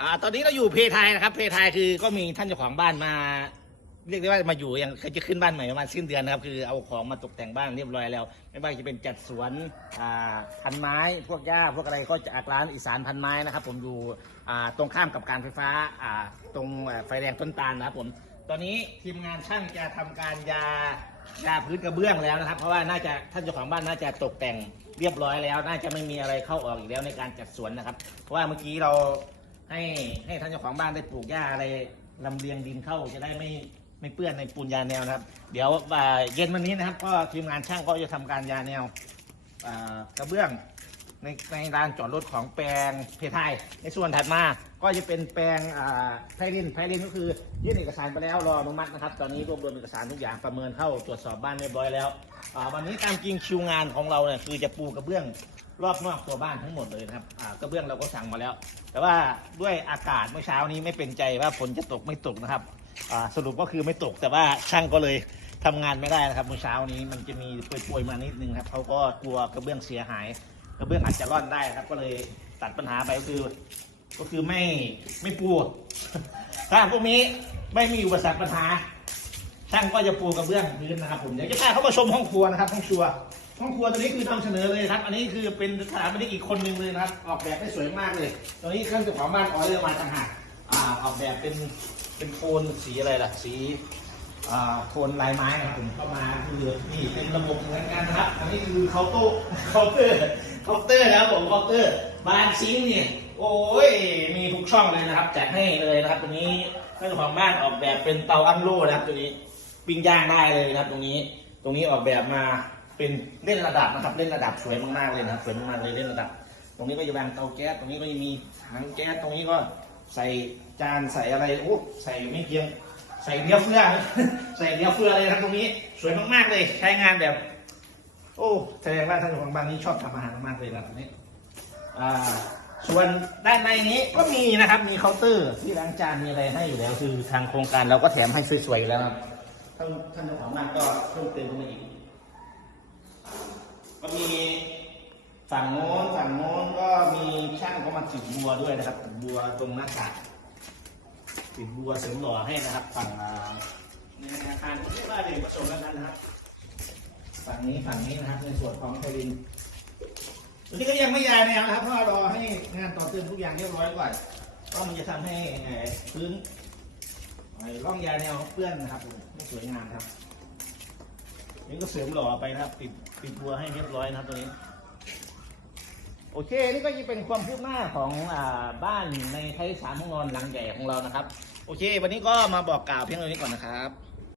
อ่าตอนนี้เราอยู่เพทายนะครับ เพทายคือก็มีท่านเจ้าของบ้านมา เรียกได้ว่ามาอยู่ยังเขาจะขึ้นบ้านใหม่ประมาณสิ้นเดือนนะครับ คือเอาของมาตกแต่งบ้านเรียบร้อยแล้ว ไม่ว่าจะเป็นจัดสวนอ่าพันไม้ พวกหญ้าพวกอะไรก็จะอักร้านอีสานพันไม้นะครับ ผมอยู่อ่าตรงข้ามกับการไฟฟ้าอ่าตรงไฟแดงต้นตาลนะครับผมตอนนี้ทีมงานช่างจะทำการยายาพื้นกระเบื้องแล้วนะครับ เพราะว่าน่าจะท่านเจ้าของบ้านน่าจะตกแต่งเรียบร้อยแล้ว น่าจะไม่มีอะไรเข้าออกอีกแล้วในการจัดสวนนะครับ เพราะว่าเมื่อกี้เรา ให้ให้ท่านเจ้าของบ้านได้ปลูกหญ้าอะไรลำเลียงดินเข้าจะได้ไม่ไม่เปื้อนในปูนยาแนวนะครับ เดี๋ยวอ่าเย็นวันนี้นะครับ ก็ทีมงานช่างก็จะทำการยาแนวกระเบื้องในในลานจอดรถของแปลงเพทายในส่วนถัดมาก็จะเป็นแปลงไพรินไพรินก็คือยื่นเอกสารไปแล้วรออนุมัตินะครับ ตอนนี้รวบรวมเอกสารทุกอย่างประเมินเข้าตรวจสอบบ้านเรียบร้อยแล้ววันนี้ตามจริงคิวงานของเราเนี่ยคือจะปูกระเบื้อง รอบนอกตัวบ้านทั้งหมดเลยนะครับอ่ากระเบื้องเราก็สั่งมาแล้ว แต่ว่าด้วยอากาศเมื่อเช้านี้ไม่เป็นใจว่าฝนจะตกไม่ตกนะครับอ่าสรุปก็คือไม่ตกแต่ว่าช่างก็เลยทำงานไม่ได้นะครับเมื่อเช้านี้มันจะมีป่วยๆมานิดนึงครับเขาก็กลัวกระเบื้องเสียหาย กระเบื้องอาจจะร่อนได้ครับ ก็เลยตัดปัญหาไปก็คือ ก็คือไม่ไม่ปู ถ้าพวกนี้ไม่มีอุปสรรคปัญหา ช่างก็จะปูกระเบื้องพื้นนะครับผมเดี๋ยวจะพาเขามาชมห้องครัวนะครับห้องครัวห้องครัวตัวนี้คือทำเสนอเลยครับ อันนี้คือเป็นสถาปนิกอีกคนหนึ่งเลยนะครับ ออกแบบได้สวยมากเลยตอนนี้เครื่องจ้าของบ้านออยเลอร์มาต่างหากอ่าออกแบบเป็นเป็นโทนสีอะไรล่ะสีอ่าโทนลายไม้นะครับผมเข้ามาคือนี่เป็นระบบเหมือนกันนะครับ อันนี้คือเคาน์เตอร์เคาน์เตอร์เคาน์เตอร์นะครับผมเคาน์เตอร์บานซิงเนี่ยโอ้ยมีทุกช่องเลยนะครับจัดให้เลยนะครับตรงนี้เจ้าของบ้านออกแบบเป็นเตาอั้งโล่นะครับตัวนี้ ปิ้งย่างได้เลยนะครับ ตรงนี้ตรงนี้ออกแบบมาเป็นเล่นระดับนะครับ เล่นระดับสวยมากๆเลยนะครับสวยมากๆเลยเล่นระดับ ตรงนี้ก็จะวางเตาแก๊สตรงนี้ก็จะมีถังแก๊สตรงนี้ก็ใส่จานใส่อะไรโอ้ใส่ไม่เพียง ใส่เนื้อเฟือใส่เนื้อเฟือเลยนะครับตรงนี้สวยมากๆเลยใช้งานแบบ โอ้แสดงว่าท่านเจ้าของบ้านนี้ชอบทำอาหารมากๆเลยแบบนี้อ่าส่วนด้านในนี้ก็มีนะครับ มีเคาน์เตอร์ที่ล้างจานมีอะไรให้อยู่แล้ว คือทางโครงการเราก็แถมให้สวยๆอยู่แล้วนะครับ ท่านท่านเจ้าของบ้านก็เพิ่มเติมขึ้นมาอีก ก็มีฝั่งโน้นฝั่งโน้นก็มีช่างก็มาติดบัวด้วยนะครับติดบัวตรงหน้าต่างติดบัวเสริมหล่อให้นะครับฝั่งอาในอาคารเรียกว่าเรียนผสมแล้วกันนะครับ ฝั่งนี้ฝั่งนี้นะครับ ในส่วนของไทรินตัวนี้ก็ยังไม่ยายแนวนะครับเพราะว่ารอให้งานต่อเติมทุกอย่างเรียบร้อยก่อนเพราะมันจะทำให้พื้น ร่องยาแนวเปื้อนนะครับไม่สวยงามครับนี่ก็เสริมหล่อไปนะครับ ปิดปิดบัวให้เรียบร้อยนะครับตัวนี้ โอเค นี่ก็จะเป็นความคืบหน้าของอ่าบ้านในไทยสามห้องนอนหลังใหญ่ของเรานะครับ โอเค วันนี้ก็มาบอกกล่าวเพียงเท่านี้ก่อนนะครับ